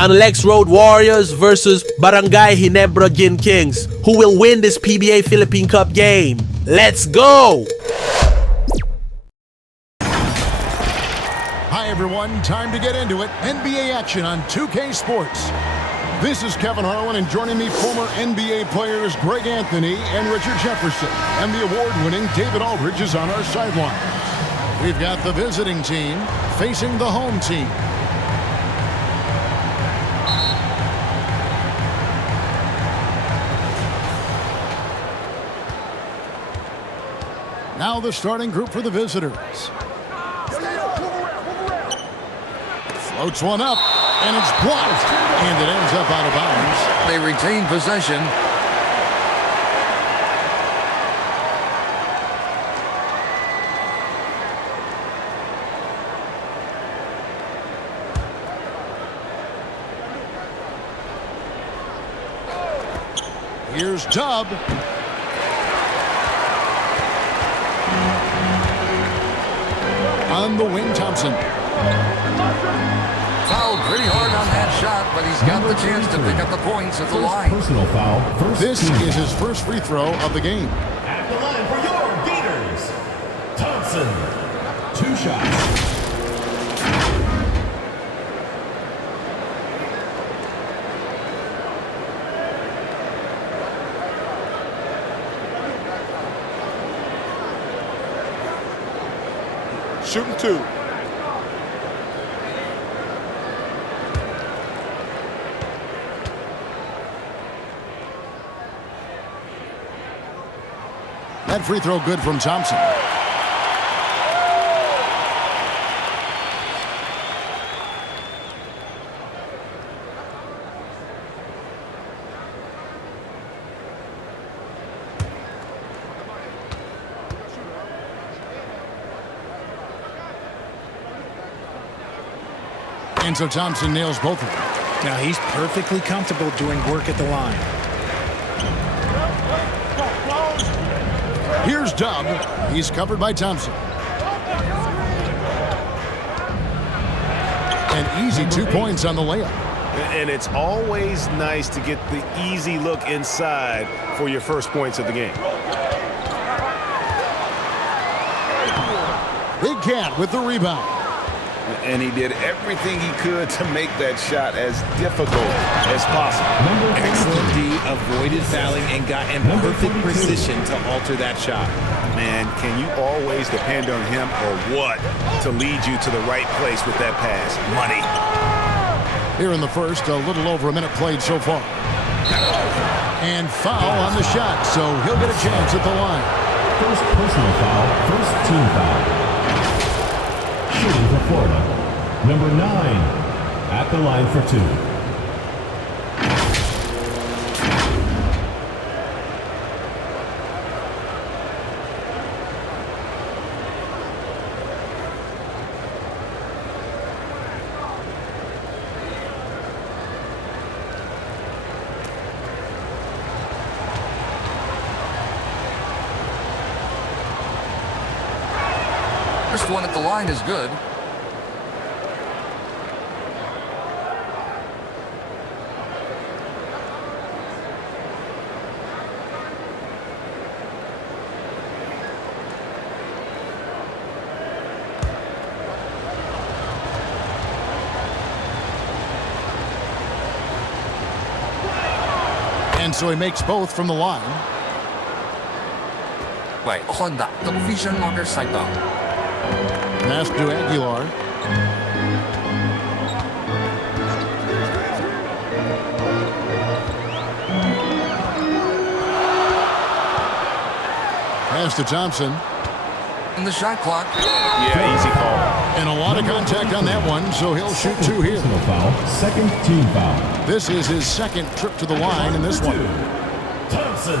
NLEX Road Warriors versus Barangay Ginebra Gin Kings. Who will win this PBA Philippine Cup game? Let's go! Hi everyone, time to get into it. NBA action on 2K Sports. This is Kevin Harlan, and joining me, former NBA players Greg Anthony and Richard Jefferson. And the award-winning David Aldridge is on our sideline. We've got the visiting team facing the home team. Now the starting group for the visitors. Floats one up, and it's blocked, and it ends up out of bounds. They retain possession. Here's Dub. On the wing, Thompson. Fouled pretty hard on that shot, but he's got the chance to pick up the points at the line. Personal foul. This is his first free throw of the game. At the line for your Gators, Thompson. 2 shots. Shooting 2. That free throw good from Thompson. And so Thompson nails both of them. Now he's perfectly comfortable doing work at the line. Here's Dub. He's covered by Thompson. An easy 2 points on the layup. And it's always nice to get the easy look inside for your first points of the game. Big Cat with the rebound. And he did everything he could to make that shot as difficult as possible. Excellent D, avoided fouling and got in perfect position to alter that shot. Man, can you always depend on him or what to lead you to the right place with that pass? Money. Here in the first, a little over a minute played so far. And foul on the shot, so he'll get a chance at the line. First personal foul, first team foul. Shooting for Florida, number 9, at the line for 2. First one at the line is good. And so he makes both from the line. Wait, Honda, the vision marker side down. Pass to Aguilar. Pass to Thompson. In the shot clock. Yeah, easy call. And a lot of contact on that one, so he'll shoot 2 here. Personal foul, second team foul. This is his second trip to the line in this one. Thompson.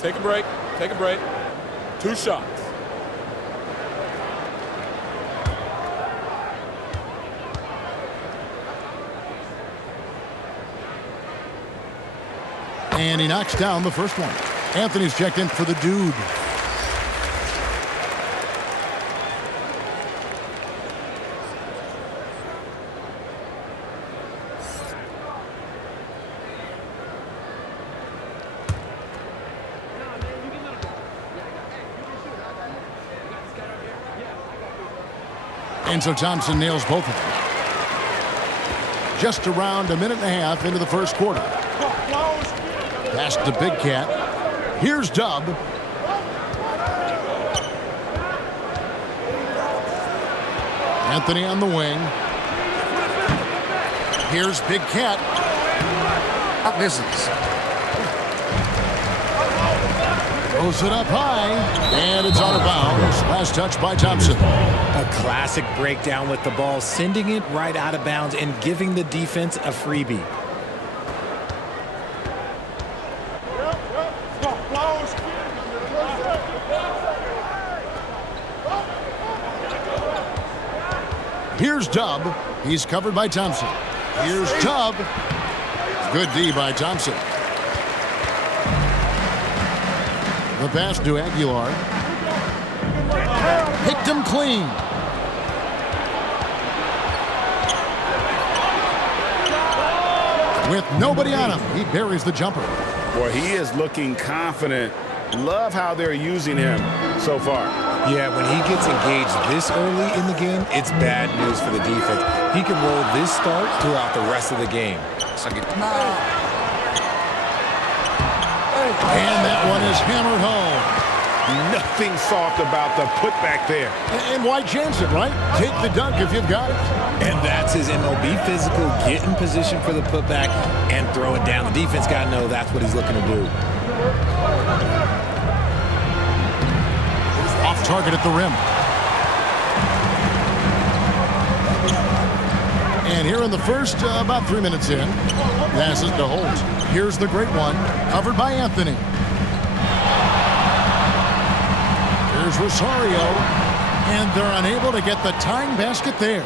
Take a break. Take a break. 2 shots. And he knocks down the first one. Anthony's checked in for the dude. And so Thompson nails both of them. Just around a minute and a half into the first quarter. Pass to Big Cat. Here's Dub. Anthony on the wing. Here's Big Cat. Misses. Throws it up high, and it's out of bounds. Last touch by Thompson. A classic breakdown with the ball, sending it right out of bounds and giving the defense a freebie. Here's Dub. He's covered by Thompson. Here's Dub. Good D by Thompson. The pass to Aguilar. Picked him clean. With nobody on him, he buries the jumper. Boy, he is looking confident. Love how they're using him so far. Yeah, when he gets engaged this early in the game, it's bad news for the defense. He can roll this start throughout the rest of the game. And that one is hammered home. Nothing soft about the putback there. And why chance it, right? Take the dunk if you've got it. And that's his MLB physical. Get in position for the putback and throw it down. The defense got to know that's what he's looking to do. Off target at the rim. And here in the first, about 3 minutes in, passes to Holt. Here's the great one, covered by Anthony. Here's Rosario, and they're unable to get the tying basket there.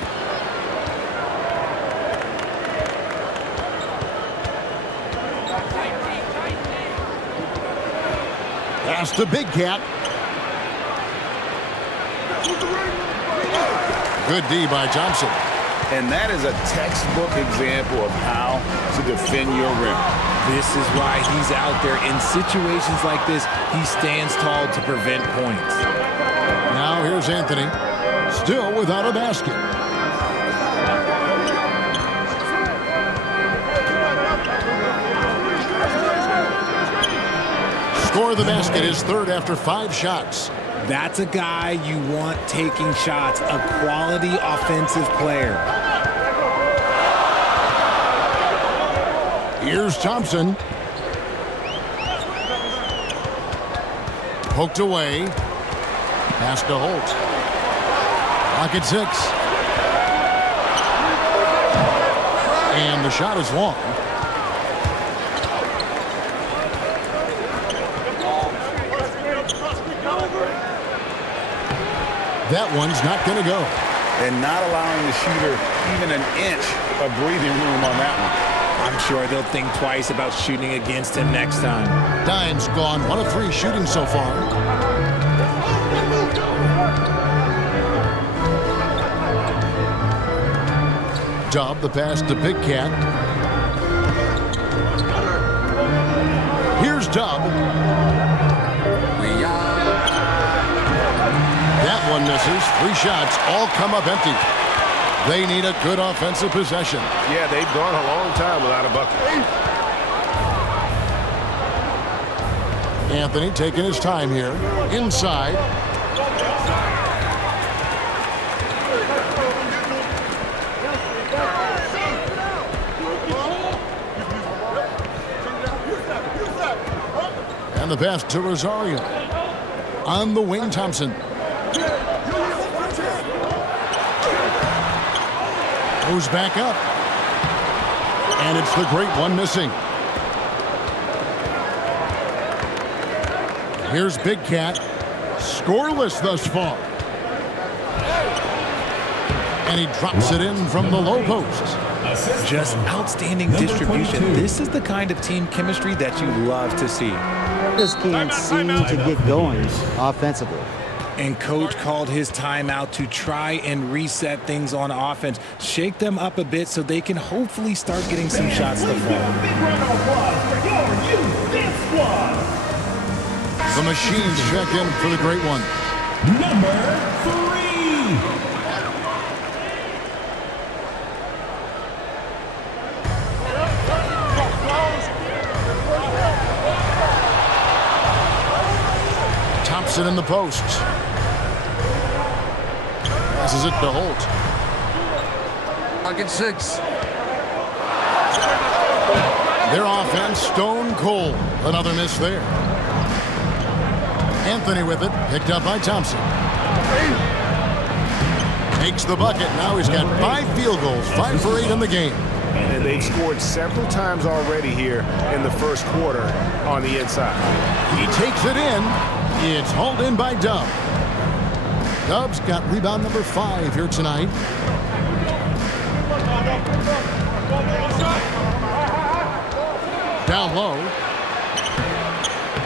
Pass to Big Cat. Good D by Thompson. And that is a textbook example of how to defend your rim. This is why he's out there. In situations like this, he stands tall to prevent points. Now here's Anthony, still without a basket. Score of the basket is third after 5 shots. That's a guy you want taking shots, a quality offensive player. Here's Thompson. Poked away. Pass to Holt. Clock at 6. And the shot is long. That one's not going to go. And not allowing the shooter even an inch of breathing room on that one. I'm sure they'll think twice about shooting against him next time. Dime's gone 1 of 3 shooting so far. Dub the pass to Big Cat. Here's Dub. That one misses. 3 shots all come up empty. They need a good offensive possession. Yeah, they've gone a long time without a bucket. Anthony taking his time here. Inside. And the pass to Rosario. On the wing, Thompson. Goes back up. And it's the great one missing. Here's Big Cat. Scoreless thus far. And he drops it in from the low post. Just outstanding distribution. This is the kind of team chemistry that you love to see. Just can't seem to get going offensively. And coach called his timeout to try and reset things on offense, shake them up a bit so they can hopefully start getting some shots to fall. The machines check in for the great one. Number 3. Thompson in the post. Passes it to Holt. Pocket 6. Their offense stone cold. Another miss there. Anthony with it, picked up by Thompson. Makes the bucket. Now he's got 5 field goals, 5 for 8 in the game. And they've scored several times already here in the first quarter on the inside. He takes it in. It's hauled in by Dub. Dub's got rebound number 5 here tonight. Down low.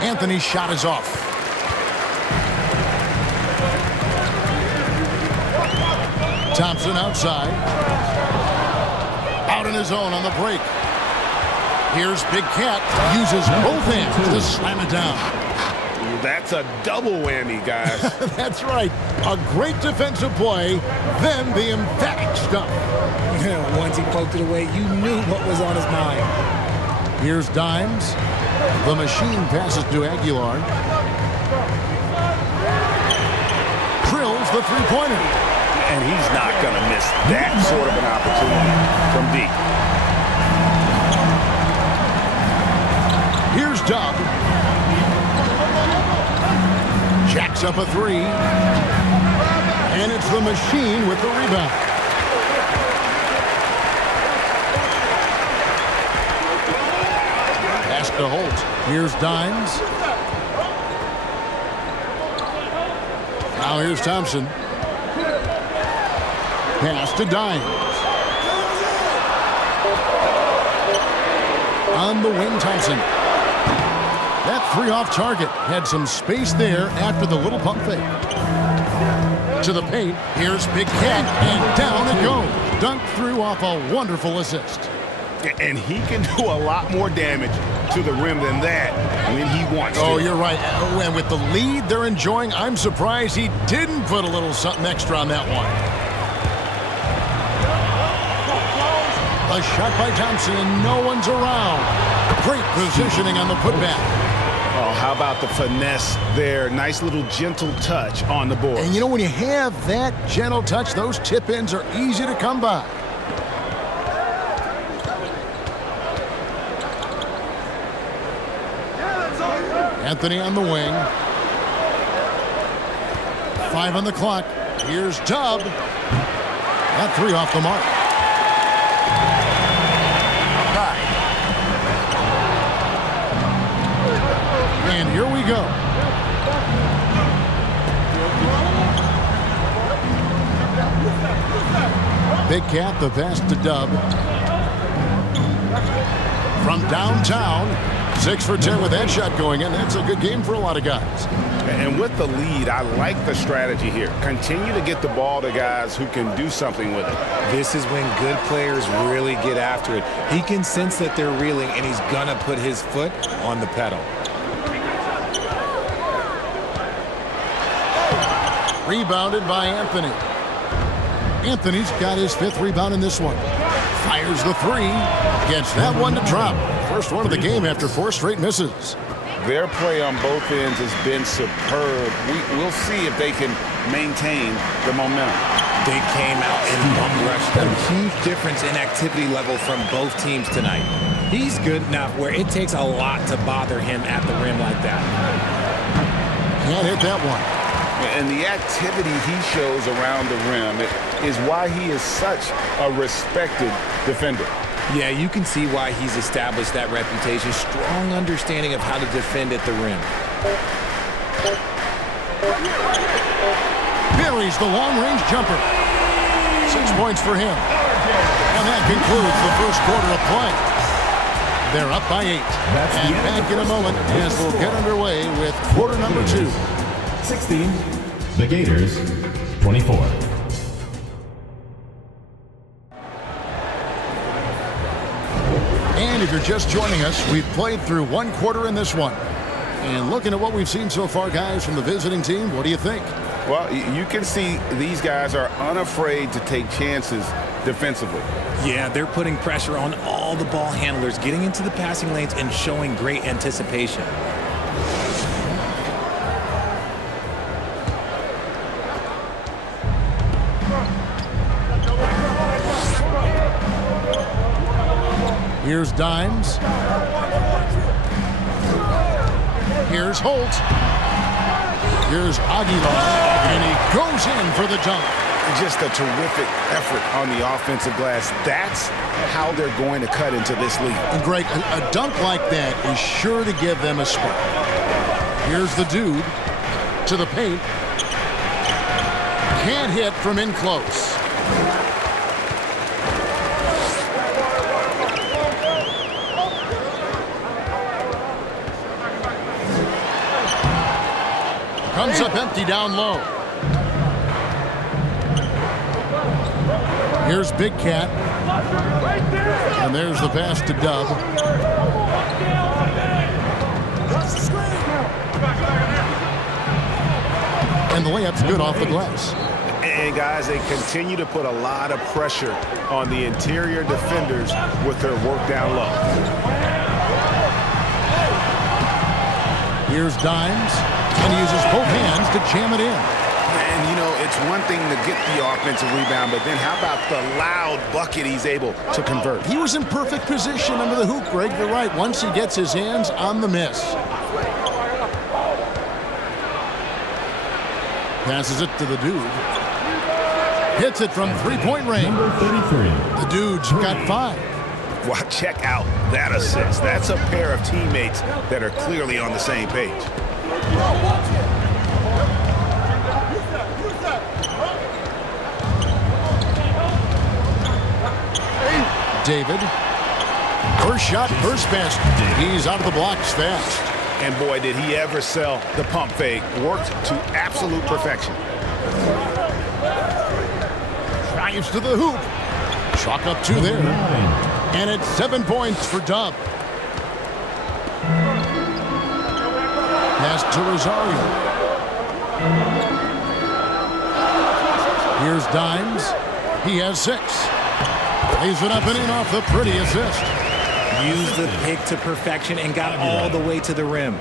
Anthony's shot is off. Thompson outside. Out in his own on the break. Here's Big Cat. Uses both hands to slam it down. That's a double whammy, guys. That's right. A great defensive play, then the emphatic stuff. Once he poked it away, you knew what was on his mind. Here's Dimes. The machine passes to Aguilar. Drills the three-pointer. And he's not going to miss that sort of an opportunity from deep. Here's Dub. Jacks up a 3. And it's the machine with the rebound. Pass to Holt. Here's Dimes. Now here's Thompson. Pass to Dimes. On the wing, Thompson. That 3 off target had some space there after the little pump fake. To the paint. Here's Big Cat, and down it goes. Dunked through off a wonderful assist. And he can do a lot more damage to the rim than that when he wants to. Oh, you're right. And with the lead they're enjoying, I'm surprised he didn't put a little something extra on that one. A shot by Thompson, and no one's around. Great positioning on the putback. Oh, how about the finesse there? Nice little gentle touch on the board. And you know, when you have that gentle touch, those tip-ins are easy to come by. Anthony on the wing. 5 on the clock. Here's Dub. That 3 off the mark. And here we go. Big Cat, the pass to Dub. From downtown, 6 for 10 with that shot going in. That's a good game for a lot of guys. And with the lead, I like the strategy here. Continue to get the ball to guys who can do something with it. This is when good players really get after it. He can sense that they're reeling, and he's gonna put his foot on the pedal. Rebounded by Anthony. Anthony's got his 5th rebound in this one. Fires the 3. Gets that one to drop. First one of the game after 4 straight misses. Their play on both ends has been superb. We'll see if they can maintain the momentum. They came out and bum rushed them. Huge difference in activity level from both teams tonight. He's good enough where it takes a lot to bother him at the rim like that. Can't hit that one. And the activity he shows around the rim is why he is such a respected defender. Yeah, you can see why he's established that reputation. Strong understanding of how to defend at the rim. Buries the long-range jumper. 6 points for him. And that concludes the first quarter of play. They're up by 8. And back in a moment as we'll get underway with quarter number 2. 16, the Gators, 24. And if you're just joining us, we've played through one quarter in this one. And looking at what we've seen so far, guys, from the visiting team, what do you think? Well, you can see these guys are unafraid to take chances defensively. Yeah, they're putting pressure on all the ball handlers, getting into the passing lanes and showing great anticipation. Here's Dimes. Here's Holt. Here's Aguilar. And he goes in for the dunk. Just a terrific effort on the offensive glass. That's how they're going to cut into this lead. And Greg, a dunk like that is sure to give them a spark. Here's the dude to the paint. Can't hit from in close. Comes up empty down low. Here's Big Cat. And there's the pass to Dub. And the layup's good off the glass. And guys, they continue to put a lot of pressure on the interior defenders with their work down low. Here's Dimes. And he uses both hands to jam it in. And, you know, it's one thing to get the offensive rebound, but then how about the loud bucket he's able to convert? He was in perfect position under the hoop, Greg. You're right. Once he gets his hands on the miss. Passes it to the dude. Hits it from three-point range. Number 33. The dude's got 5. Well, check out that assist. That's a pair of teammates that are clearly on the same page. David. First shot, first pass. He's out of the blocks fast. And boy, did he ever sell the pump fake. Worked to absolute perfection. Drives to the hoop. Chalk up 2 there. 9. And it's 7 points for Dub. Pass to Rosario. Here's Dimes. He has 6. Lays it up and in off the pretty assist. Used the pick to perfection and got all the way to the rim.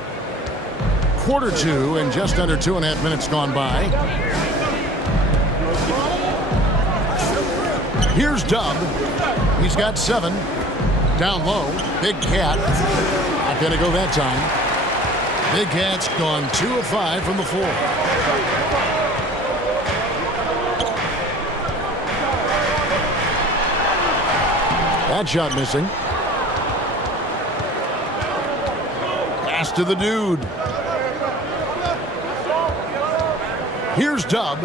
Quarter 2 and just under 2.5 minutes gone by. Here's Dub. He's got 7. Down low. Big Cat. Not going to go that time. Big Cat's gone 2 of 5 from the floor. That shot missing. Pass to the dude. Here's Dub.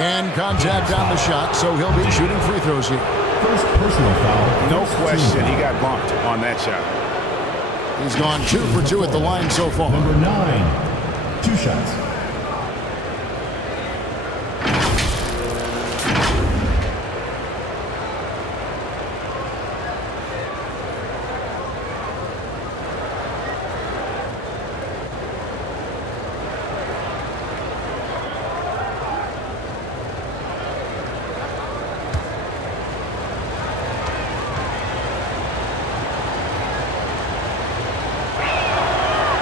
And contact on the shot, so he'll be shooting free throws here. First personal foul. No question, he got bumped on that shot. He's gone 2 for 2 at the line so far. Number 9. 2 shots.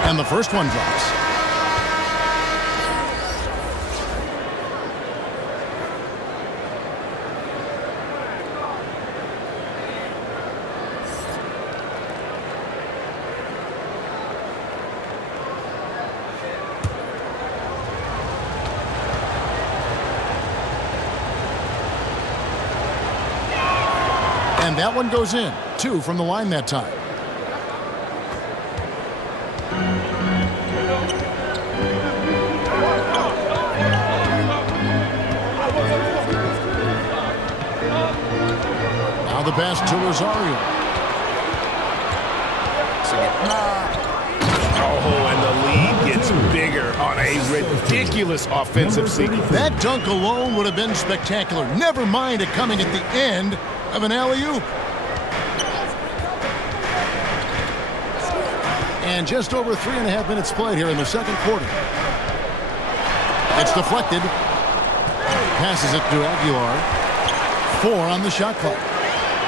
And the first one drops. And that one goes in. 2 from the line that time. the pass to Rosario. Oh, and the lead gets bigger on a ridiculous offensive sequence. That dunk alone would have been spectacular. Never mind it coming at the end of an alley-oop. And just over 3.5 minutes played here in the second quarter. It's deflected. Passes it to Aguilar. 4 on the shot clock.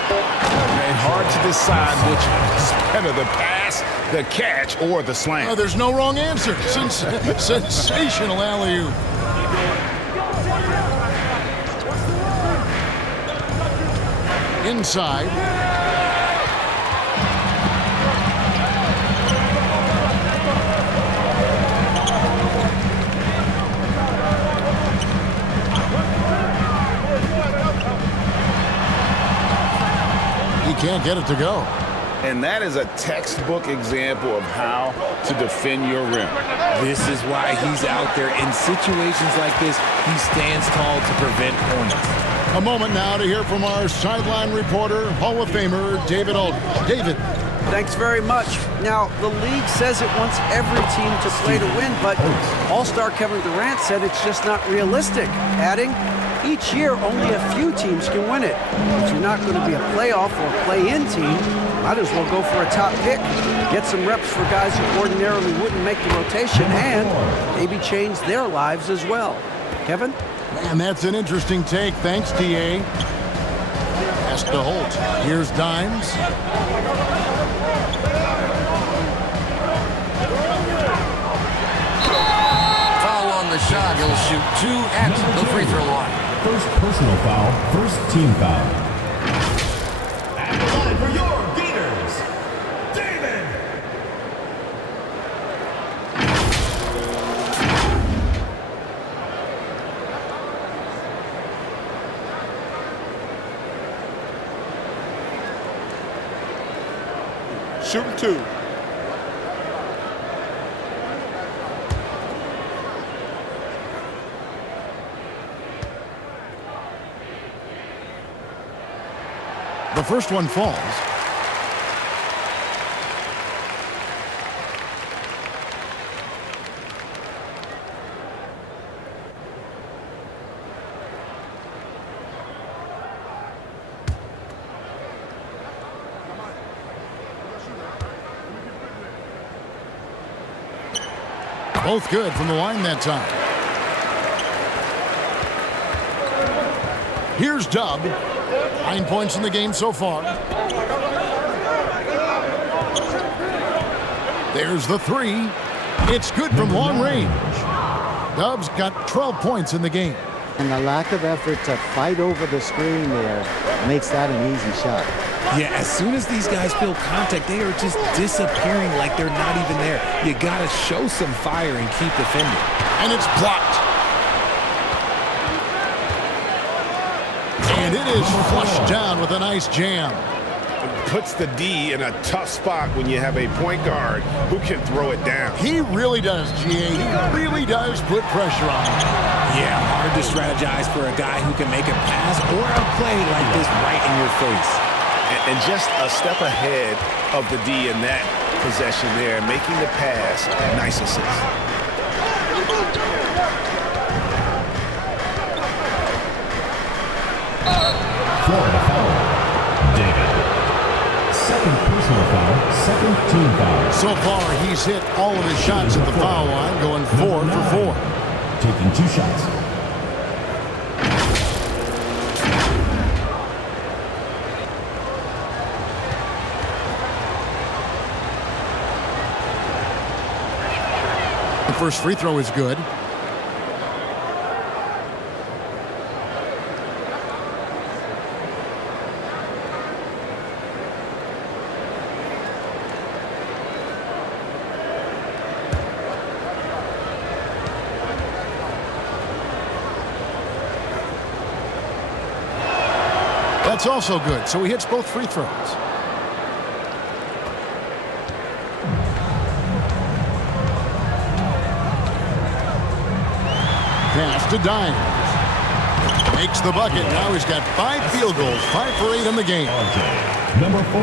And hard to decide which is better, the pass, the catch, or the slam. There's no wrong answer. Sensational alley-oop. Inside. He can't get it to go. And that is a textbook example of how to defend your rim. This is why he's out there. In situations like this, he stands tall to prevent points. A moment now to hear from our sideline reporter, Hall of Famer David Aldridge. David. Thanks very much. Now, the league says it wants every team to play to win, but All-Star Kevin Durant said it's just not realistic, adding, each year only a few teams can win it. If you're not going to be a playoff or play-in team, might as well go for a top pick, get some reps for guys who ordinarily wouldn't make the rotation, and maybe change their lives as well. Kevin? Man, that's an interesting take. Thanks, DA. Pass to Holt. Here's Dimes. Foul on the shot. He'll shoot 2 at the free throw line. First personal foul, first team foul. At the line for your Gators, David. Shooting 2. The first one falls. Both good from the line that time. Here's Dub. 9 points in the game so far. There's the 3. It's good from long range. Dub's got 12 points in the game. And the lack of effort to fight over the screen there makes that an easy shot. Yeah, as soon as these guys feel contact, they are just disappearing like they're not even there. You got to show some fire and keep defending. And it's blocked. And it is flushed down with a nice jam. It puts the D in a tough spot when you have a point guard who can throw it down. He really does, GA. He really does put pressure on him. Yeah, hard to strategize for a guy who can make a pass or a play like this right in your face. And just a step ahead of the D in that possession there, making the pass. Nice assist. Florida foul, David. Second personal foul, second team foul. So far, he's hit all of his shots at the foul line, going 4 for 4. Taking 2 shots. The first free throw is good. That's also good, so he hits both free throws. Pass to Dimes. Makes the bucket. Now he's got 5 field goals, 5 for 8 in the game. Number 4.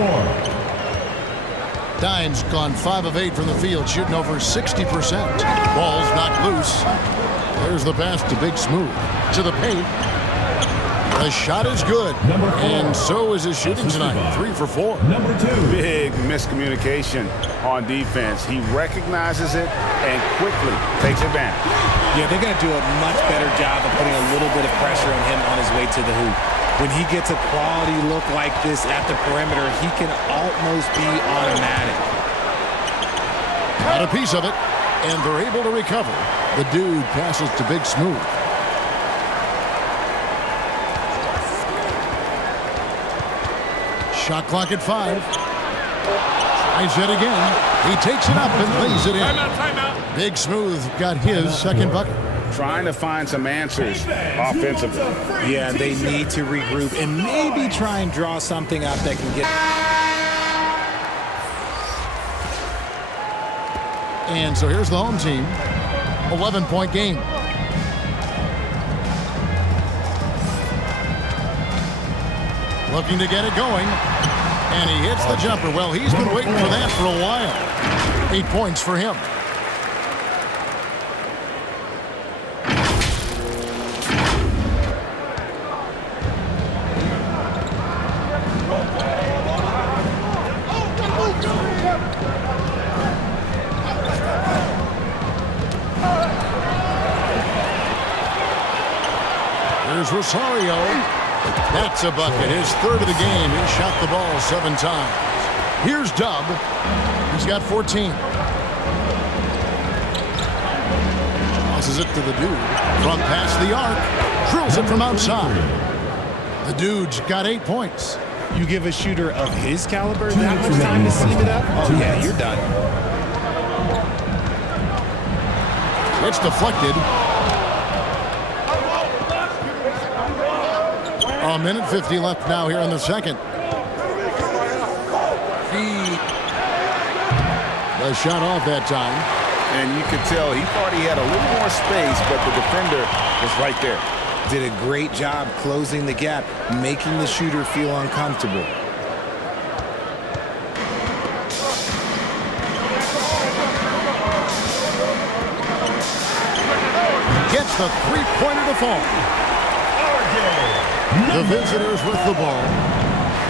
Dimes gone 5 of 8 from the field, shooting over 60%. Ball's knocked loose. There's the pass to Big Smooth. To the paint. The shot is good. And so is his shooting tonight. 3 for 4. Number 2. Big miscommunication on defense. He recognizes it and quickly takes advantage. Yeah, they're going to do a much better job of putting a little bit of pressure on him on his way to the hoop. When he gets a quality look like this at the perimeter, he can almost be automatic. Got a piece of it, and they're able to recover. The dude passes to Big Smooth. Shot clock at 5. Tries it again. He takes it up and lays it in. Timeout. Big Smooth got his second bucket. Trying to find some answers offensively. Yeah, they need to regroup and maybe try and draw something up that can get... And so here's the home team. 11-point game. Looking to get it going. And he hits the jumper. Well, he's been waiting for that for a while. 8 points for him. Here's Rosario. That's a bucket. His 3rd of the game. He shot the ball 7 times. Here's Dub. He's got 14. Tosses it to the dude. From past the arc. Drills it from outside. The dude's got 8 points. You give a shooter of his caliber that much time to seam it up? Oh, yeah, you're done. It's deflected. A minute 50 left now here in the second. The shot off that time. And you could tell he thought he had a little more space, but the defender was right there. Did a great job closing the gap, making the shooter feel uncomfortable. Gets the 3-pointer to fall. The visitors with the ball.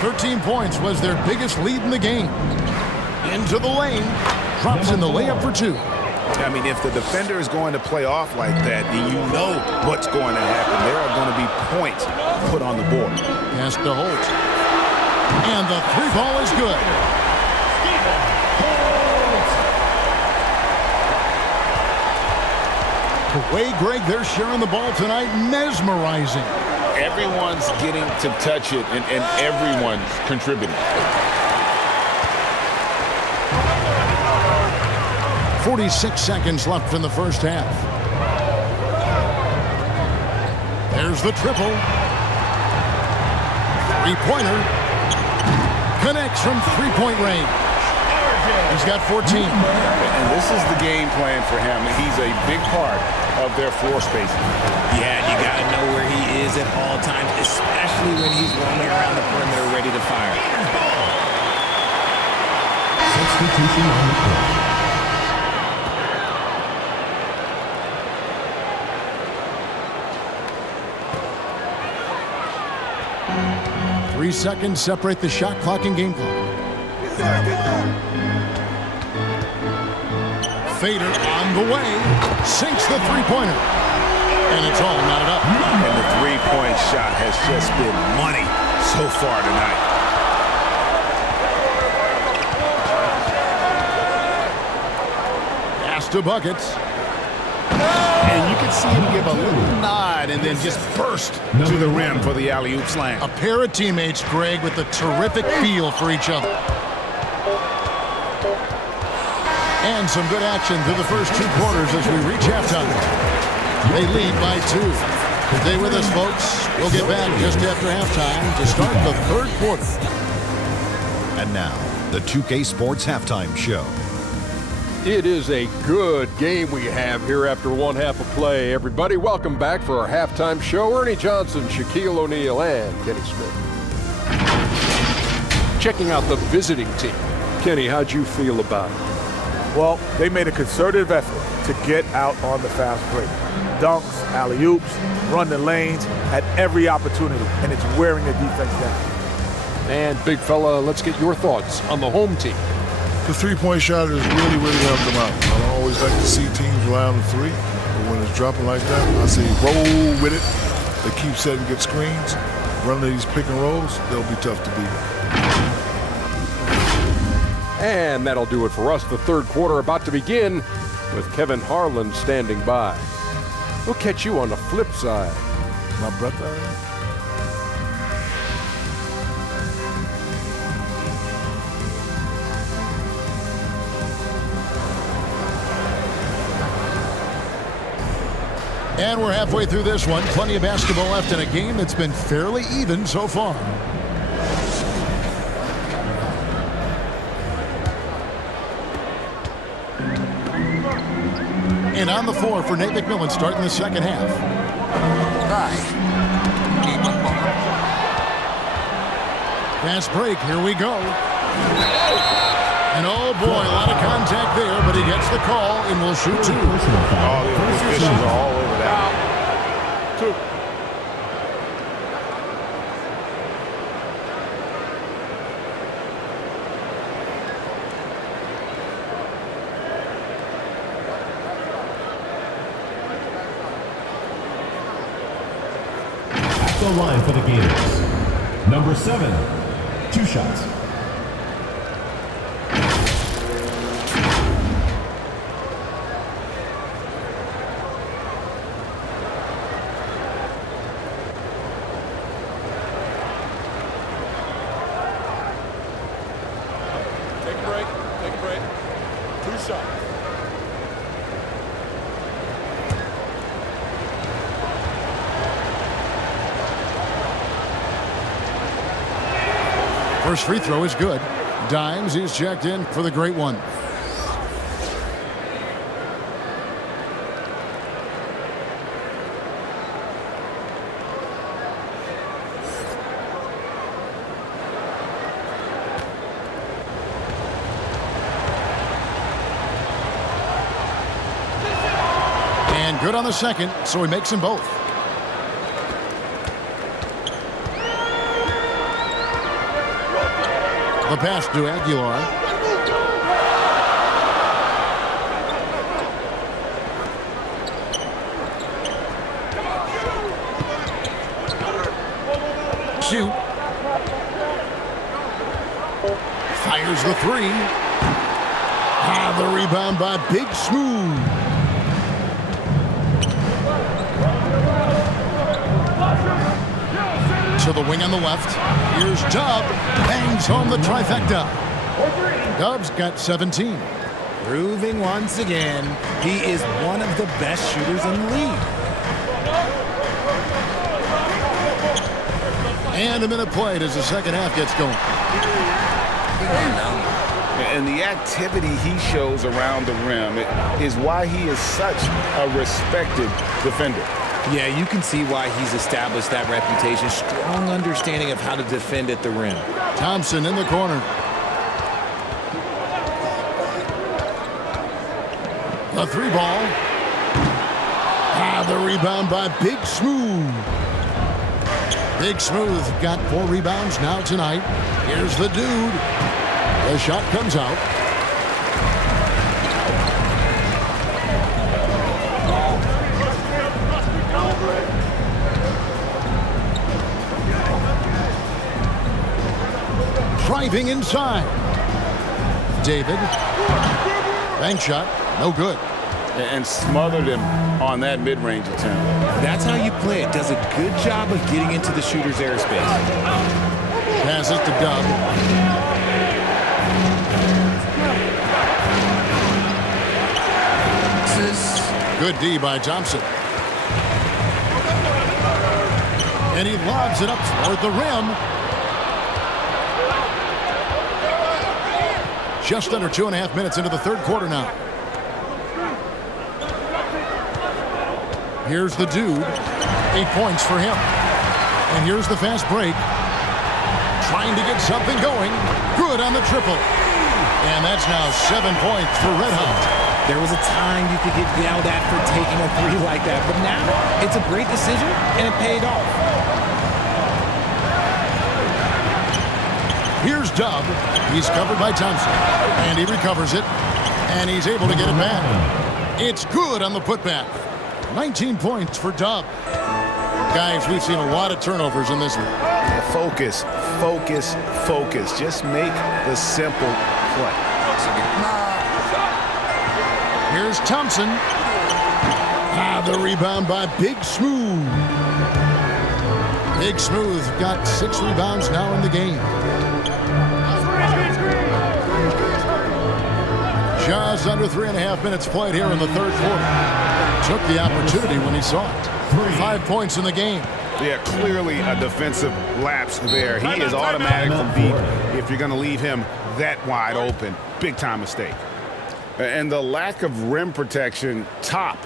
13 points was their biggest lead in the game. Into the lane. Drops in the layup for 2. I mean, if the defender is going to play off like that, then you know what's going to happen. There are going to be points put on the board. Pass to Holt. And the 3-ball is good. The way, Greg, they're sharing the ball tonight, mesmerizing. Everyone's getting to touch it, and everyone's contributing. 46 seconds left in the first half. There's the triple. 3-pointer. Connects from 3-point range. He's got 14. And this is the game plan for him. He's a big part of their floor spacing. Yeah, you got to know where he is at all times, especially when he's roaming around the perimeter ready to fire. Substitution on the court. 3 seconds separate the shot clock and game clock. Fader on the way. Sinks the 3-pointer. And it's all knotted up. And the 3-point shot has just been money so far tonight. Pass to buckets. And you can see him give a little nod and then just burst to the rim for the alley-oop slam. A pair of teammates, Greg, with a terrific feel for each other. And some good action through the first 2 quarters as we reach halftime. They lead by 2. Stay with us, folks. We'll get back just after halftime to start the 3rd quarter. And now, the 2K Sports Halftime Show. It is a good game we have here after one half of play. Everybody, welcome back for our halftime show. Ernie Johnson, Shaquille O'Neal, and Kenny Smith. Checking out the visiting team. Kenny, how'd you feel about it? Well, they made a concerted effort to get out on the fast break. Dunks, alley-oops, run the lanes at every opportunity, and it's wearing the defense down. And big fella, let's get your thoughts on the home team. The three-point shot has really helped them out. I don't always like to see teams rely on the three, but when it's dropping like that, I say roll with it. They keep setting good screens, running these pick and rolls, they'll be tough to beat. And that'll do it for us. The third quarter about to begin with Kevin Harlan standing by. We'll catch you on the flip side. My brother. And we're halfway through this one. Plenty of basketball left in a game that's been fairly even so far. And on the floor for Nate McMillan starting the second half. Fast break, here we go. And oh boy, a lot of contact there, but he gets the call and will shoot two. Oh, the officials are all over that. Two. At the line for the Gators, number 7, 2 shots. First free throw is good. Dimes, he's checked in for the great one. And good on the second, so he makes them both. The pass to Aguilar. Shoot. Fires the three. The rebound by Big Smooth. To the wing on the left. Here's Dub. Bangs home the trifecta. Dub's got 17. Proving once again, he is one of the best shooters in the league. And a minute played as the second half gets going. And the activity he shows around the rim is why he is such a respected defender. Yeah, you can see why he's established that reputation. Strong understanding of how to defend at the rim. Thompson in the corner. The three ball. The rebound by Big Smooth. Big Smooth got 4 rebounds now tonight. Here's the dude. The shot comes out. Driving inside. David. Bank shot. No good. And smothered him on that mid-range attempt. That's how you play it. Does a good job of getting into the shooter's airspace. Pass it to Dub. Good D by Thompson. And he lobs it up toward the rim. Just under 2.5 minutes into the third quarter now. Here's the dude. 8 points for him. And here's the fast break. Trying to get something going. Good on the triple. And that's now 7 points for Red Hot. There was a time you could get yelled at for taking a three like that, but now it's a great decision, and it paid off. Here's Dub. He's covered by Thompson, and he recovers it, and he's able to get it back. It's good on the putback. 19 points for Dub. Guys, we've seen a lot of turnovers in this one. Focus, focus, focus. Just make the simple play. Here's Thompson. The rebound by Big Smooth. Big Smooth got 6 rebounds now in the game. Just under 3.5 minutes played here in the third quarter. Took the opportunity when he saw it. 5 points in the game. Yeah, clearly a defensive lapse there. He is automatic from deep if you're going to leave him that wide open. Big time mistake. And the lack of rim protection, top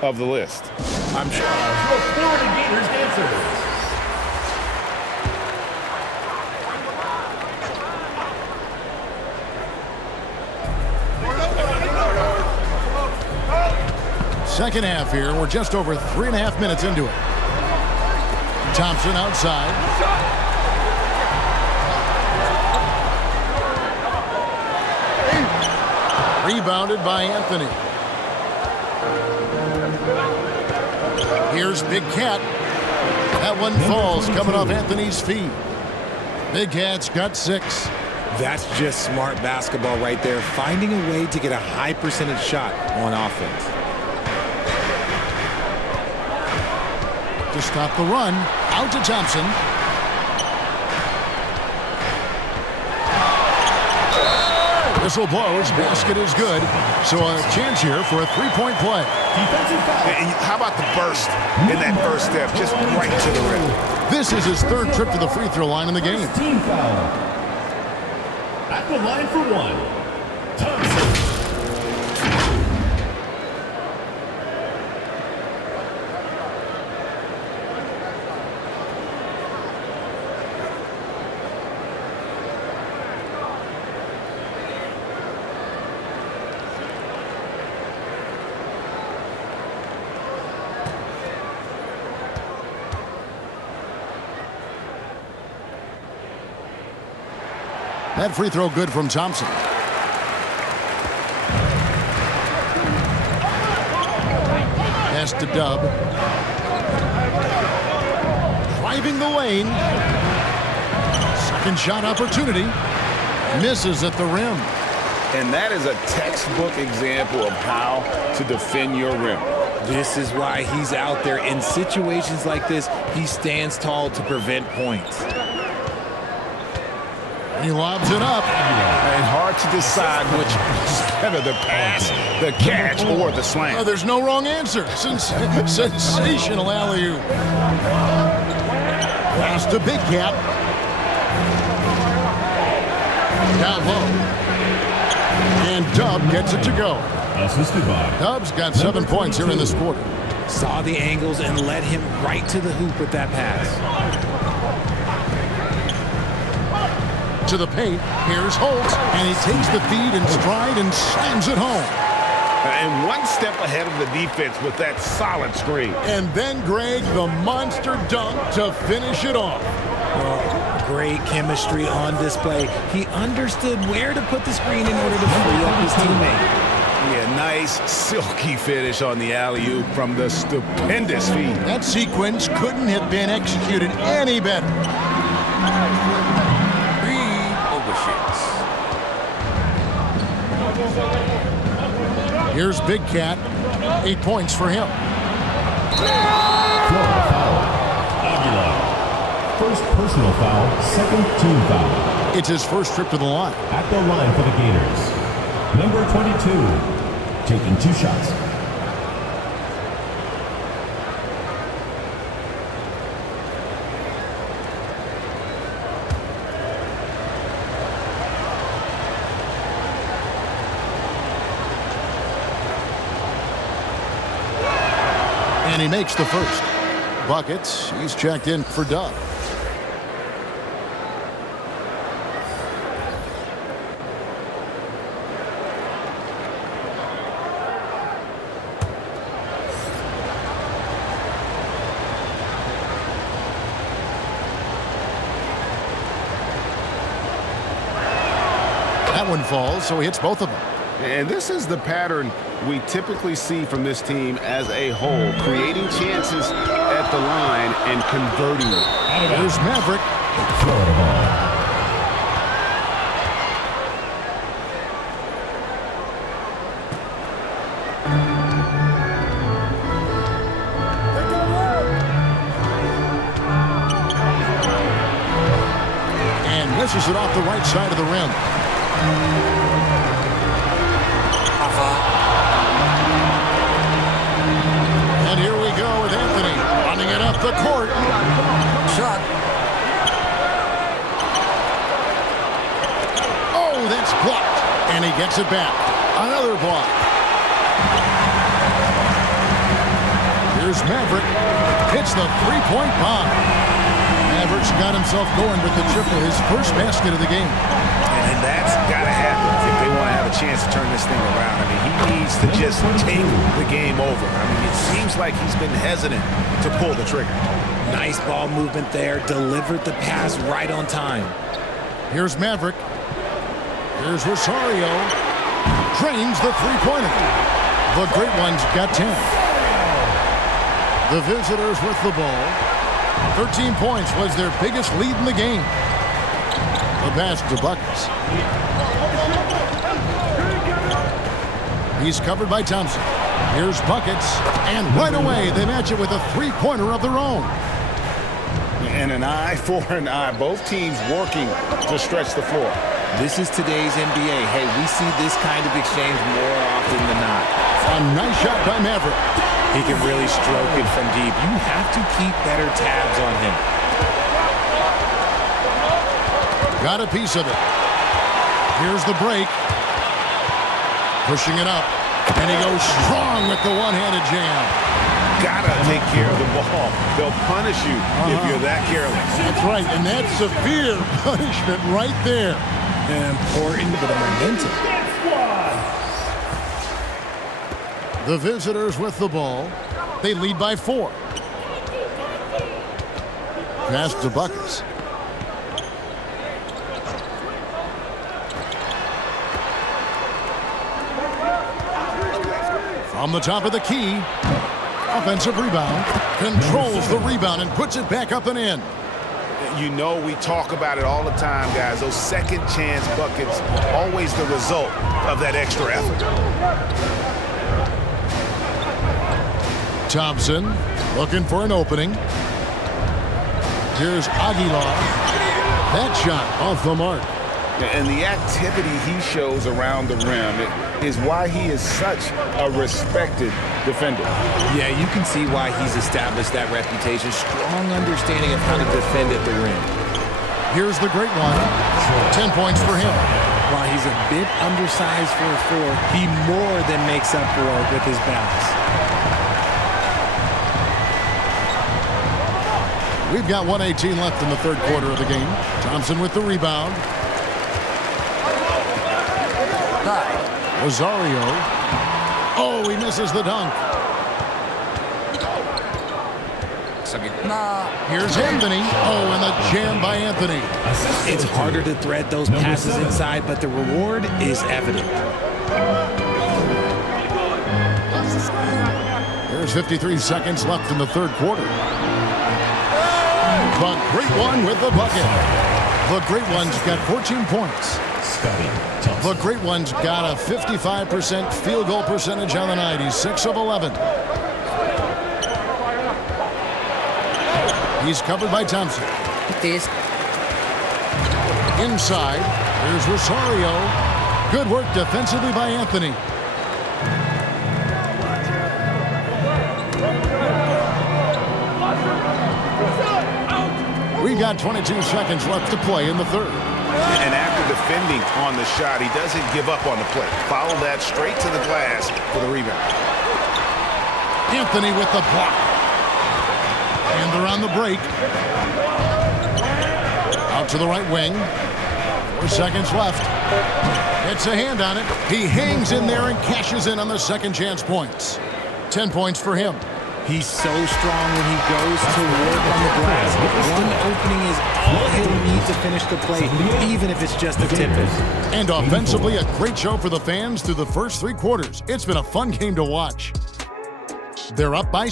of the list. I'm sure. Your Florida Gators dancers. Second half here. We're just over 3.5 minutes into it. Thompson outside. Rebounded by Anthony. Here's Big Cat. That one falls coming off Anthony's feet. Big Cat's got 6. That's just smart basketball right there, finding a way to get a high percentage shot on offense. To stop the run, out to Thompson. Whistle blows, basket is good. So a chance here for a 3-point play. And how about the burst in that first step, just right to the rim. This is his 3rd trip to the free throw line in the game. Team foul. At the line for 1, Thompson. That free throw good from Thompson. Pass to Dub. Driving the lane. Second shot opportunity. Misses at the rim. And that is a textbook example of how to defend your rim. This is why he's out there. In situations like this, he stands tall to prevent points. He lobs it up. And hard to decide which is better, the pass, the catch, or the slam. Oh, there's no wrong answer. Sensational alley-oop. Pass to Big Cat. Down low. And Dub gets it to go. Assisted by Dub's got 7 points here in this quarter. Saw the angles and led him right to the hoop with that pass. To the paint. Here's Holt, and he takes the feed in stride and slams it home. And one step ahead of the defense with that solid screen. And then Greg, the monster dunk to finish it off. Great chemistry on display. He understood where to put the screen in order to free up his teammate. Yeah, nice silky finish on the alley-oop from the stupendous feed. That sequence couldn't have been executed any better. Here's Big Cat. 8 points for him. Florida foul. Aguilar. First personal foul, second team foul. It's his first trip to the line. At the line for the Gators, number 22, taking 2 shots. And he makes the first. Buckets, he's checked in for Doug. That one falls, so he hits both of them. And this is the pattern we typically see from this team as a whole, creating chances at the line and converting them. There's Maverick. And misses it off the right side of the rim. And here we go with Anthony running it up the court. Shot. Oh, that's blocked. And he gets it back. Another block. Here's Maverick. Hits the three-point bomb. Maverick's got himself going with the triple, his first basket of the game. And that's got to happen if they want to have a chance to turn this thing around. I mean, he needs to just take the game over. I mean, it seems like he's been hesitant to pull the trigger. Nice ball movement there. Delivered the pass right on time. Here's Maverick. Here's Rosario. Drains the three-pointer. The Great Ones got 10. The visitors with the ball. 13 points was their biggest lead in the game. The pass to Buckets. He's covered by Thompson. Here's Buckets. And right away, they match it with a three-pointer of their own. And an eye for an eye. Both teams working to stretch the floor. This is today's NBA. Hey, we see this kind of exchange more often than not. A nice shot by Maverick. He can really stroke it from deep. You have to keep better tabs on him. Got a piece of it. Here's the break. Pushing it up. And he goes strong with the one-handed jam. Gotta take care of the ball. They'll punish you if you're that careless. That's right, and that's severe punishment right there. Important for the momentum. The visitors with the ball. They lead by 4. Pass to Buckets. From the top of the key. Offensive rebound. Controls the rebound and puts it back up and in. You know we talk about it all the time, guys. Those second chance buckets, always the result of that extra effort. Thompson looking for an opening. Here's Aguilar. That shot off the mark. And the activity he shows around the rim is why he is such a respected defender. Yeah, you can see why he's established that reputation. Strong understanding of how to defend at the rim. Here's the Great One. 10 points for him. While he's a bit undersized for a 4, he more than makes up for it with his balance. We've got 1:18 left in the third quarter of the game. Thompson with the rebound. Rosario. Oh, he misses the dunk. Here's Anthony. Oh, and the jam by Anthony. It's harder to thread those passes inside, but the reward is evident. There's 53 seconds left in the third quarter. The Great One with the bucket. The Great One's got 14 points. The Great One's got a 55% field goal percentage on the night. He's 6 of 11. He's covered by Thompson. Inside, there's Rosario. Good work defensively by Anthony. We got 22 seconds left to play in the third. And after defending on the shot, he doesn't give up on the play. Follow that straight to the glass for the rebound. Anthony with the block. And they're on the break. Out to the right wing. 4 seconds left. Gets a hand on it. He hangs in there and cashes in on the second chance points. 10 points for him. He's so strong when he goes to work on the glass. One opening is all he'll need to finish the play, even if it's just a tip-in. And offensively, a great show for the fans through the first 3 quarters. It's been a fun game to watch. They're up by...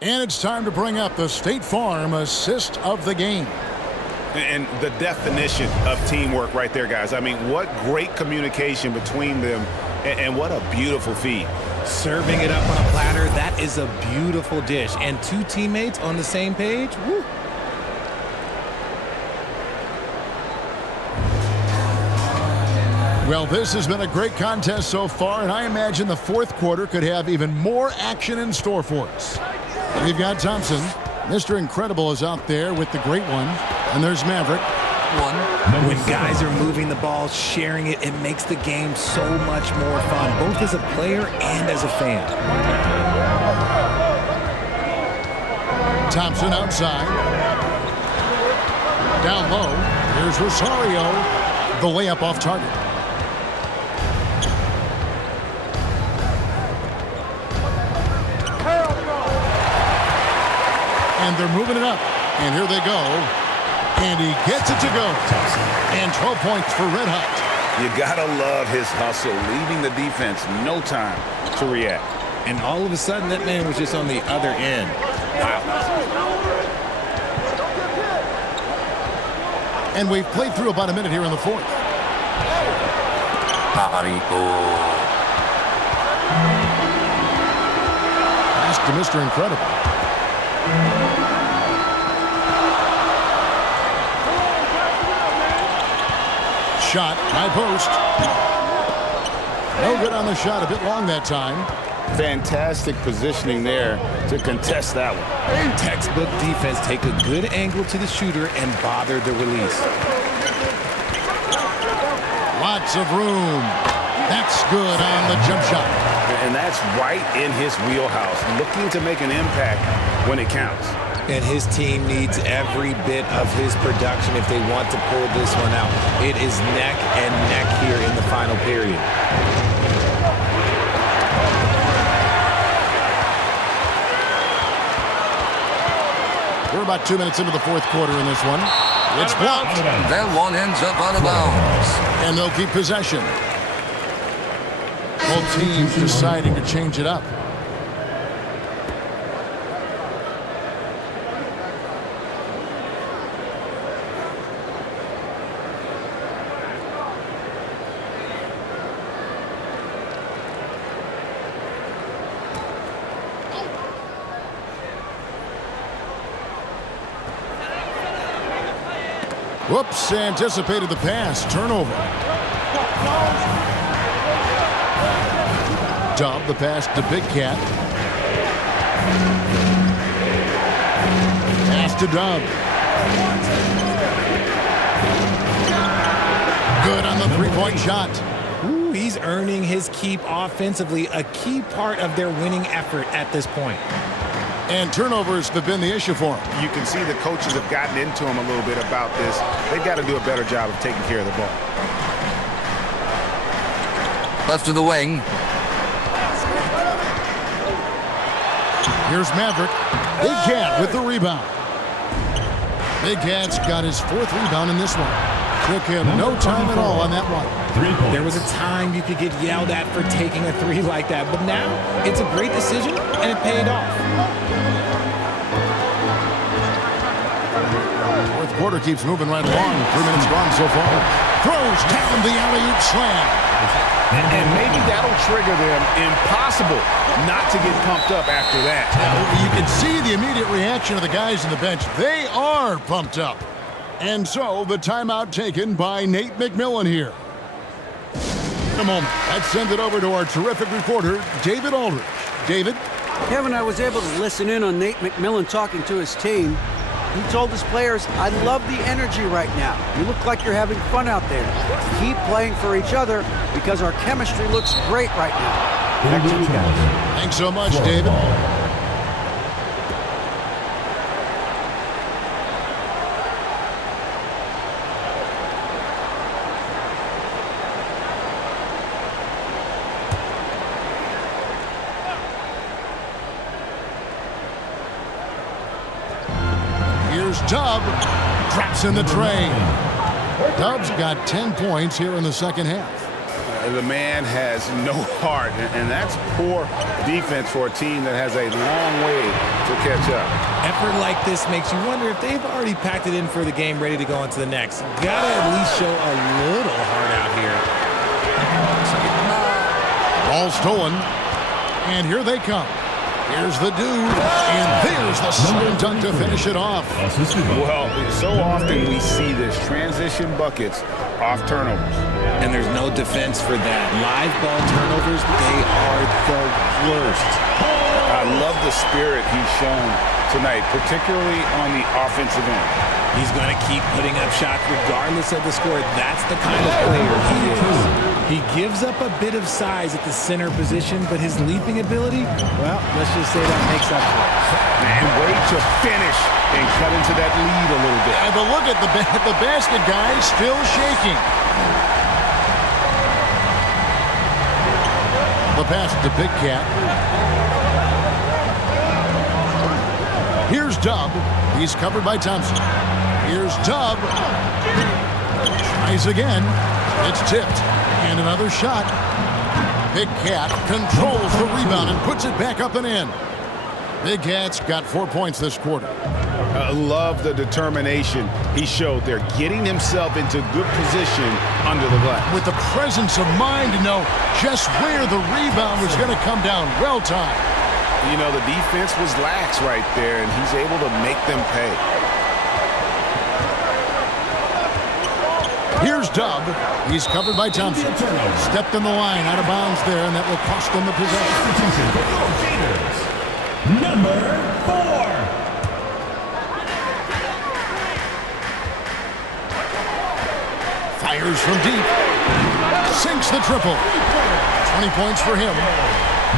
And it's time to bring up the State Farm assist of the game. And the definition of teamwork right there, guys. I mean, what great communication between them, and what a beautiful feed. Serving it up on a platter, that is a beautiful dish. And 2 teammates on the same page, woo. Well, this has been a great contest so far, and I imagine the fourth quarter could have even more action in store for us. We've got Thompson. Mr. Incredible is out there with the great one. And there's Maverick. When guys are moving the ball, sharing it, it makes the game so much more fun, both as a player and as a fan. Thompson outside. Down low. Here's Rosario. The layup off target. And they're moving it up. And here they go. And he gets it to go. And 12 points for Red Hot. You gotta love his hustle, leaving the defense no time to react. And all of a sudden, that man was just on the other end. Wow. And we've played through about a minute here in the fourth. Pass to Mr. Incredible. Shot, high post. No good on the shot, a bit long that time. Fantastic positioning there to contest that one. Textbook defense, take a good angle to the shooter and bother the release. Lots of room. That's good on the jump shot. And that's right in his wheelhouse, looking to make an impact when it counts. And his team needs every bit of his production if they want to pull this one out. It is neck and neck here in the final period. We're about 2 minutes into the fourth quarter in this one. It's blocked. That one ends up out of bounds. And they'll keep possession. Both teams deciding to change it up. Whoops, anticipated the pass. Turnover. Dub the pass to Big Cat. Pass to Dub. Good on the three-point shot. Ooh, he's earning his keep offensively, a key part of their winning effort at this point. And turnovers have been the issue for him. You can see the coaches have gotten into him a little bit about this. They've got to do a better job of taking care of the ball. Left to the wing. Here's Maverick. Big Cat with the rebound. Big Cat's got his 4th rebound in this one. Took him no time at all on that one. There was a time you could get yelled at for taking a 3 like that, but now it's a great decision and it paid off. Fourth quarter keeps moving right along. 3 minutes gone so far. Throws down the alley-oop slam. And maybe that'll trigger them. Impossible not to get pumped up after that. You can see the immediate reaction of the guys on the bench. They are pumped up. And so the timeout taken by Nate McMillan here. In a moment, let's send it over to our terrific reporter, David Aldridge. David? Kevin, I was able to listen in on Nate McMillan talking to his team. He told his players, I love the energy right now. You look like you're having fun out there. Keep playing for each other because our chemistry looks great right now. Back to you guys. Thanks so much, David. Dub. Drops in the tray. Dub's got 10 points here in the second half. The man has no heart, and that's poor defense for a team that has a long way to catch up. Effort like this makes you wonder if they've already packed it in for the game, ready to go on to the next. Gotta at least show a little heart out here. Ball stolen, and here they come. Here's the dude, and there's the slam dunk to finish it off. Well, so often we see this transition buckets off turnovers. And there's no defense for that. Live ball turnovers, they are the worst. I love the spirit he's shown tonight, particularly on the offensive end. He's going to keep putting up shots regardless of the score. That's the kind of player he is. He gives up a bit of size at the center position, but his leaping ability, well, let's just say that makes up for it. And way to finish and cut into that lead a little bit. But look at the basket guy still shaking. The pass to Big Cat. Here's Dub. He's covered by Thompson. Here's Dub. Tries again. It's tipped. And another shot. Big Cat controls the rebound and puts it back up and in. Big Cat's got 4 points this quarter. Love the determination he showed there, getting himself into good position under the glass. With the presence of mind to know just where the rebound was going to come down. Well timed. You know, the defense was lax right there, and he's able to make them pay. Here's Dub. He's covered by Thompson. Stepped in the line, out of bounds there, and that will cost them the possession. Number 4. Fires from deep. Sinks the triple. 20 points for him.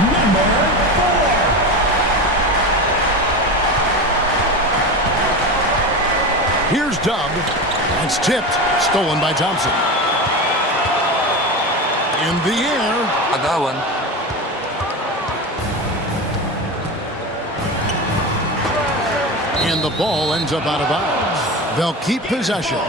Number 4. Here's Dub. It's tipped. Stolen by Thompson. In the air. I got one. And the ball ends up out of bounds. They'll keep possession.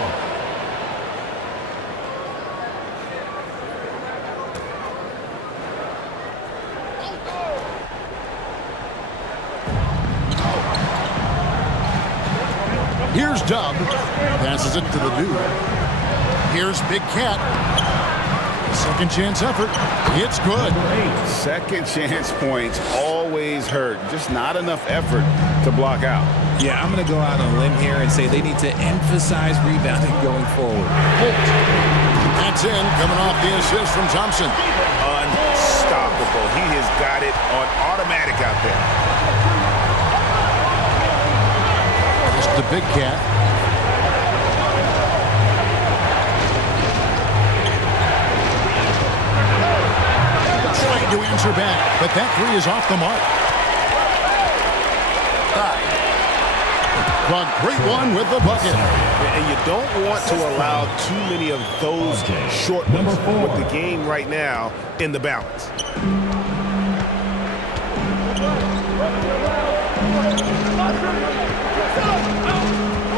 Here's Dub. Passes it to the dude. Here's Big Cat. Second chance effort. It's good. Second chance points always hurt. Just not enough effort to block out. Yeah, I'm going to go out on a limb here and say they need to emphasize rebounding going forward. That's in. Coming off the assist from Thompson. Unstoppable. He has got it on automatic out there. Just the Big Cat. Trying to answer back, but that three is off the mark. A great one with the bucket. And you don't want to allow too many of those short ones with the game right now in the balance.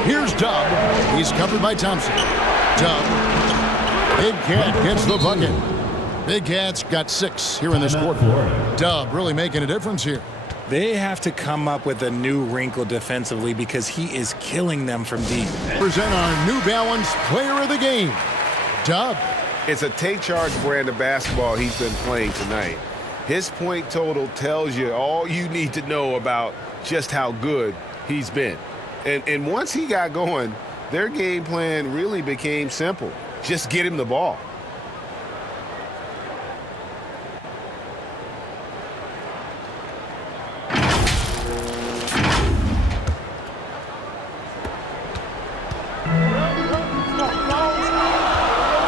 Here's Dub. He's covered by Thompson. Dub. Big Cat gets the bucket. Big Cat's got 6 here in this quarter. Dub really making a difference here. They have to come up with a new wrinkle defensively because he is killing them from deep. Present our New Balance Player of the Game, Dub. It's a take charge brand of basketball he's been playing tonight. His point total tells you all you need to know about just how good he's been. And once he got going, their game plan really became simple. Just get him the ball.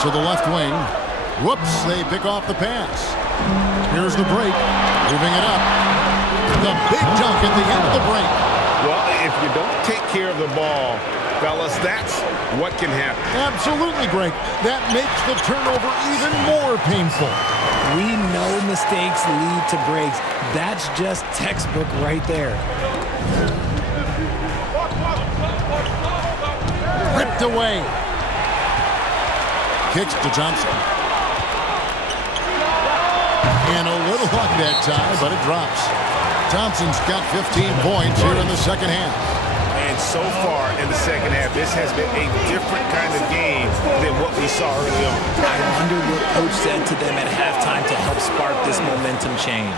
To the left wing. Whoops, they pick off the pass. Here's the break. Moving it up. The big dunk at the end of the break. Well, if you don't take care of the ball, fellas, that's what can happen. Absolutely, Greg. That makes the turnover even more painful. We know mistakes lead to breaks. That's just textbook right there. away. Kicks to Thompson. And a little luck that time, but it drops. Thompson's got 15 points here in the second half. And so far in the second half, this has been a different kind of game than what we saw early on. I wonder what coach said to them at halftime to help spark this momentum change.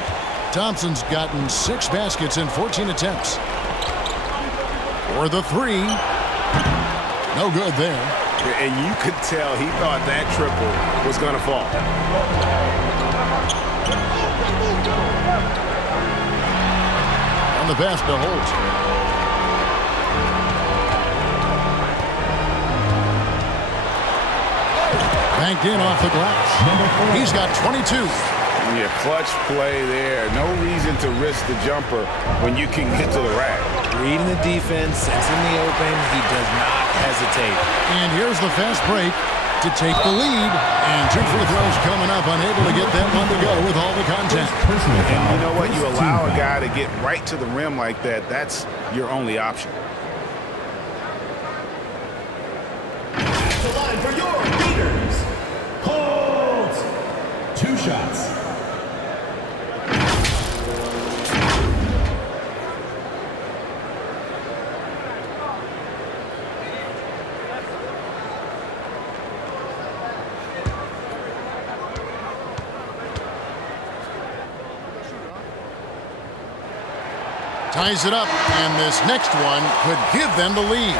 Thompson's gotten 6 baskets in 14 attempts. For the 3. No good there. And you could tell he thought that triple was going to fall. On the pass to Holt. Banked in off the glass. He's got 22. Yeah, clutch play there. No reason to risk the jumper when you can get to the rack. Reading the defense, sense in the open, he does not hesitate. And here's the fast break to take the lead. And 2 free throws coming up, unable to get that one to go with all the contact. And you know what? You allow a guy to get right to the rim like that, that's your only option. At the line for your leaders, Holt. 2 shots. Ties it up, and this next one could give them the lead.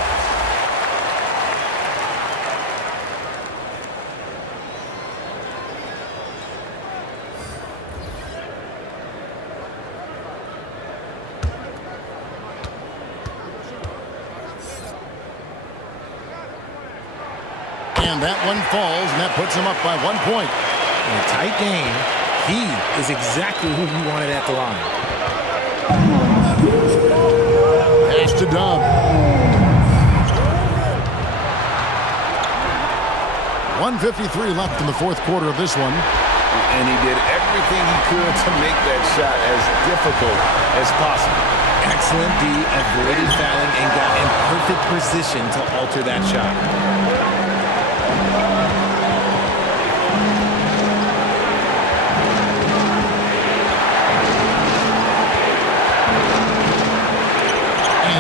And that one falls, and that puts them up by 1 point. In a tight game, he is exactly who you wanted at the line. Pass to Dub. 1:53 left in the 4th quarter of this one. And he did everything he could to make that shot as difficult as possible. Excellent D, avoided fouling, and got in perfect position to alter that shot.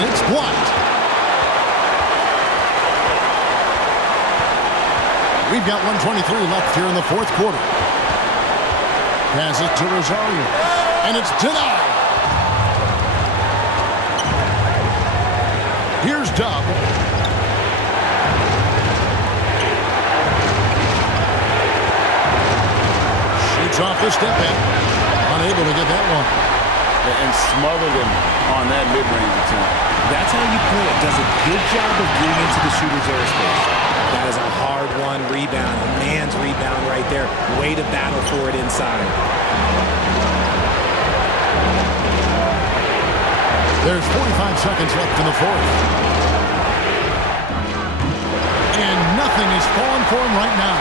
It's blocked. We've got 1:23 left here in the 4th quarter. Pass it to Rosario. And it's denied. Here's Dub. Shoots off the step back. Unable to get that one. And smothered him on that mid-range attempt. That's how you play it. Does a good job of getting into the shooter's airspace. That is a hard-won rebound, a man's rebound right there. Way to battle for it inside. There's 45 seconds left in the 4th. And nothing is falling for him right now.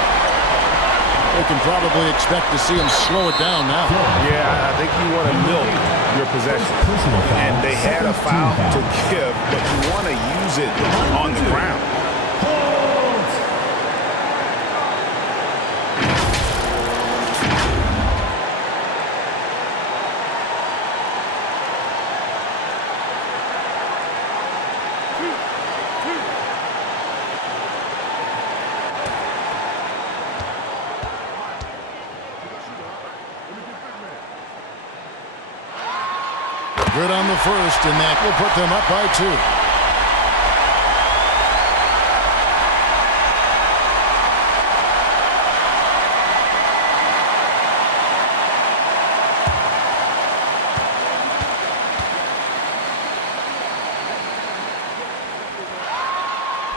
We can probably expect to see him slow it down now. Yeah, I think you want to milk your possession. And they had a foul to give, but you want to use it on the ground. Good on the first, and that will put them up by 2.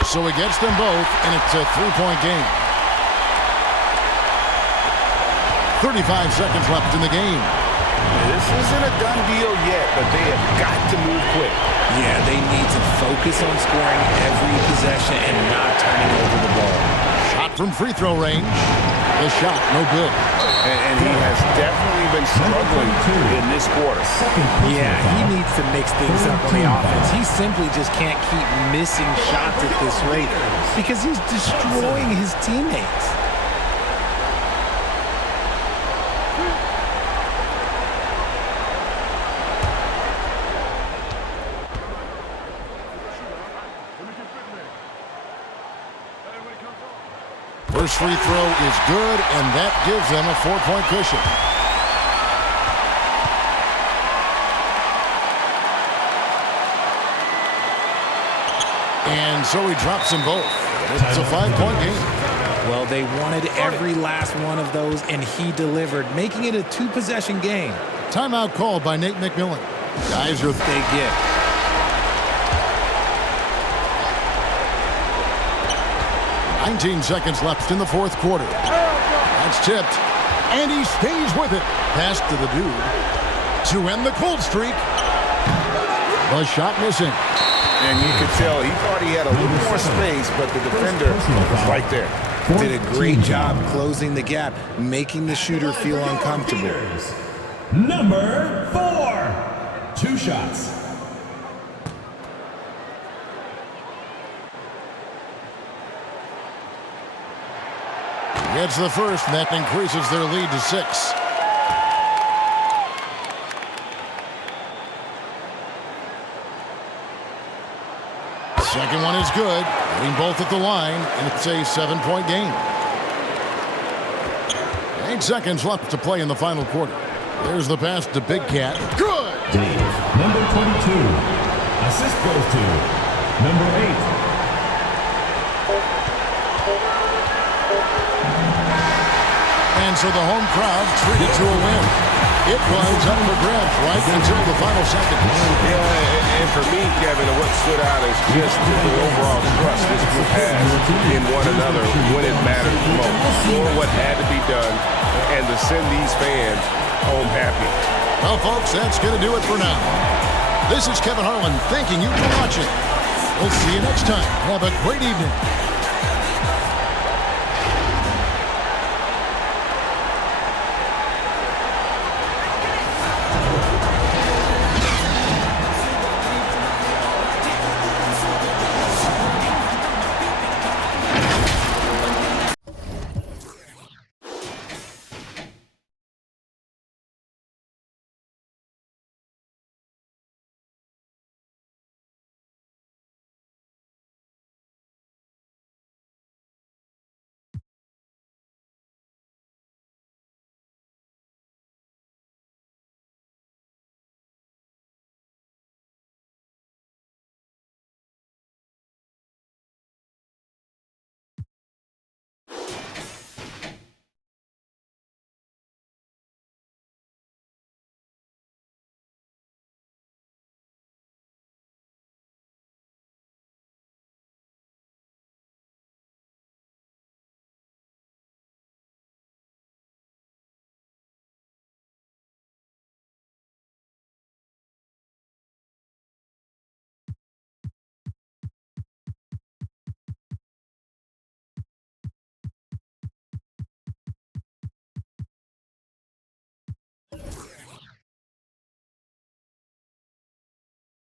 So he gets them both, and it's a 3-point game. 35 seconds left in the game. This isn't a done deal yet, but they have got to move quick. Yeah, they need to focus on scoring every possession and not turning over the ball. Shot from free throw range. The shot, no good. And he has definitely been struggling in this quarter. Yeah, he needs to mix things up on the offense. He simply just can't keep missing shots at this rate because he's destroying his teammates. First free throw is good, and that gives them a 4-point cushion. And so he drops them both. It's a 5-point game. Well, they wanted every last one of those, and he delivered, making it a 2-possession game. Timeout called by Nate McMillan. Guys are Big gift. 19 seconds left in the fourth quarter. That's tipped, and he stays with it. Pass to the dude to end the cold streak. The shot missing. And you could tell he thought he had a little more space, but the defender was right there. Did a great job closing the gap, making the shooter feel uncomfortable. Number 4. 2 shots. Gets the first, and that increases their lead to 6. Second one is good. Hitting both at the line, and it's a 7-point game. 8 seconds left to play in the final quarter. There's the pass to Big Cat. Good! Dave, number 22. Assist goes to number 8. And so the home crowd treated to a win. It was up for grabs right until the final seconds. Yeah, and for me, Kevin, what stood out is just the overall trust this group has in one another when it mattered the most. For what had to be done, and to send these fans home happy. Well, folks, that's going to do it for now. This is Kevin Harlan thanking you for watching. We'll see you next time. Have a great evening.